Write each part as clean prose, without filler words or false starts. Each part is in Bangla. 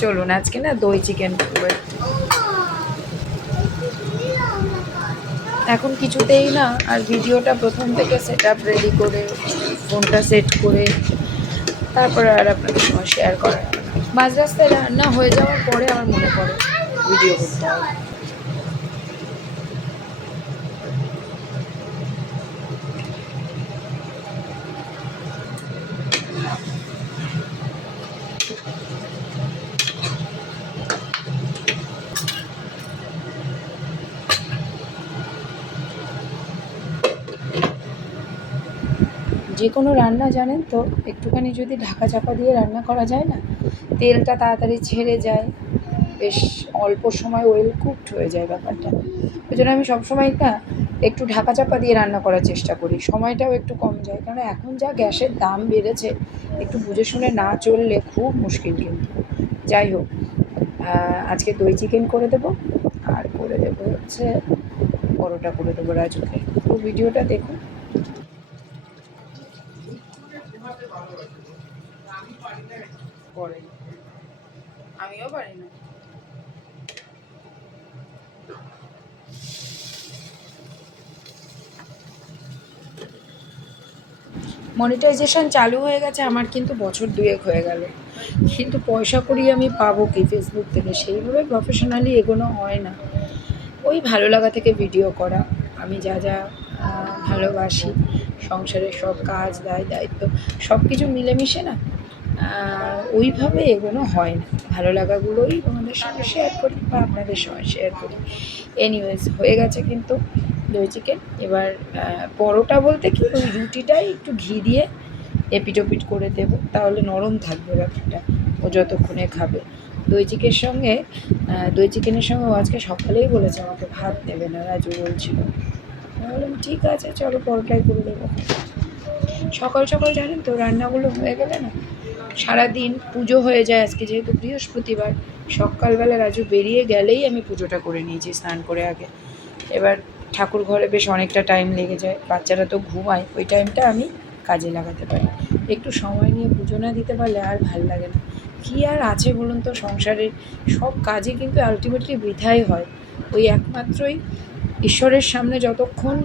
চলুন আজকে না দই চিকেন করবো। এখন কিছুতেই না আর ভিডিওটা প্রথম থেকে সেট আপ রেডি করে ফোনটা সেট করে তারপরে আর আপনাদের সঙ্গে শেয়ার করা হবে না। মাঝ রাস্তায় রান্না হয়ে যাওয়ার পরে আমার মনে পড়ে ভিডিও করতে হবে। যে কোনো রান্না জানেন তো একটুখানি যদি ঢাকা চাপা দিয়ে রান্না করা যায় না, তেলটা তাড়াতাড়ি ছেড়ে যায়, বেশ অল্প সময় ওয়েল কুকড হয়ে যায় ব্যাপারটা। ওই জন্য আমি সবসময় না একটু ঢাকা চাপা দিয়ে রান্না করার চেষ্টা করি, সময়টাও একটু কম যায়। কারণ এখন যা গ্যাসের দাম বেড়েছে, একটু বুঝে শুনে না চললে খুব মুশকিল কিন্তু। যাই হোক, আজকে দই চিকেন করে দেবো, আর করে দেবো হচ্ছে পরোটা করে দেবো রাজুকে। পুরো ভিডিওটা দেখুন। আমিও পারি না। মনিটাইজেশন চালু হয়ে গেছে আমার, কিন্তু বছর 2 হয়ে গেল, কিন্তু পয়সা করি আমি পাবো কি ফেসবুক থেকে? সেইভাবে প্রফেশনালি এগোনো হয় না। ওই ভালো লাগা থেকে ভিডিও করা, আমি যা যা ভালোবাসি, সংসারের সব কাজ দায়িত্ব সব কিছু মিলেমিশে না ওইভাবে এগোনো হয় না। ভালো লাগাগুলোই তোমাদের সঙ্গে শেয়ার করি বা আপনাদের সঙ্গে শেয়ার করি। এনিওয়েজ, হয়ে গেছে কিন্তু দই চিকেন। এবার পরোটা বলতে কি, ওই রুটিটাই একটু ঘি দিয়ে এপিটোপিট করে দেবো, তাহলে নরম থাকবে ব্যাপারটা ও যতক্ষণে খাবে। দই চিকেনের সঙ্গে ও আজকে সকালেই বলেছে আমাকে ভাত দেবে না, রাজু বলছিল। আমি বললাম ঠিক আছে চলো পরোটাই করে দেবো। সকাল সকাল জানেন তো রান্নাগুলো হয়ে গেলে না সারাদিন পুজো হয়ে যায়। আজকে যেহেতু বৃহস্পতিবার, সকালবেলা রাজু বেরিয়ে গেলেই আমি পুজোটা করে নিয়েছি স্নান করে আগে। এবার ঠাকুর ঘরে বেশ অনেকটা টাইম লেগে যায়, বাচ্চারা তো ঘুমায়, ওই টাইমটা আমি কাজে লাগাতে পারি। একটু সময় নিয়ে পুজো না দিতে পারলে আর ভাল লাগে না। কী আর আছে বলুন তো, সংসারের সব কাজই কিন্তু আলটিমেটলি বৃথাই হয়। ওই একমাত্রই ঈশ্বরের সামনে যতক্ষণ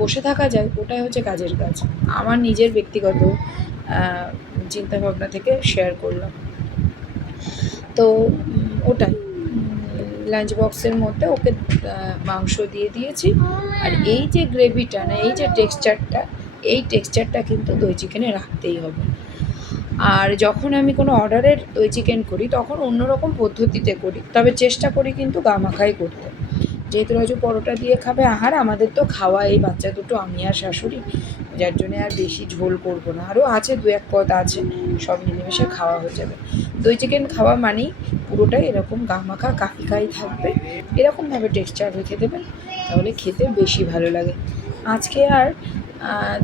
বসে থাকা যায়, ওটাই হচ্ছে কাজের কাজ। আমার নিজের ব্যক্তিগত চিন্তাভাবনা থেকে শেয়ার করলাম। তো ওটাই লাঞ্চ বক্সের মধ্যে ওকে মাংস দিয়ে দিয়েছি। আর এই যে গ্রেভিটা না, এই যে টেক্সচারটা, এই টেক্সচারটা কিন্তু দই চিকেনে রাখতেই হবে। আর যখন আমি কোনো অর্ডারের দই চিকেন করি তখন অন্যরকম পদ্ধতিতে করি, তবে চেষ্টা করি কিন্তু গামাখাই করতে। যেহেতু রাজু পরোটা দিয়ে খাবে, আহার আমাদের তো খাওয়া এই বাচ্চা দুটো, আমি আর শাশুড়ি, যার জন্যে আর বেশি ঝোল করবো না। আরও আছে 2-1 পদ আছে, সব মিলেমিশে খাওয়া হয়ে যাবে। দই চিকেন খাওয়া মানেই পুরোটাই এরকম গামাখা কাই থাকবে, এরকমভাবে টেক্সচার রেখে দেবেন, তাহলে খেতে বেশি ভালো লাগে। আজকে আর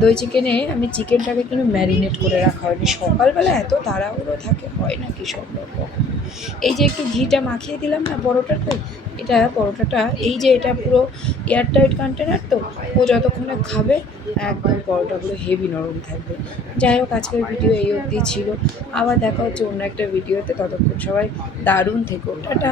দই চিকেনে আমি চিকেনটাকে কিন্তু ম্যারিনেট করে রাখা হয়নি। সকালবেলা এত তাড়াহুড়ো থাকে, হয় না কি সব রকম। এই যে একটু ঘিটা মাখিয়ে দিলাম না পরোটাতে, পরোটাটা এই যে এটা পুরো এয়ারটাইট কন্টেনার তো, ও যতক্ষণে খাবে একদম পরোটাগুলো হেভি নরম থাকবে। যাই হোক, আজকের ভিডিও এই অবধি ছিল। আবার দেখা হচ্ছে অন্য একটা ভিডিওতে, ততক্ষণ সবাই দারুণ থেকো, টাটা।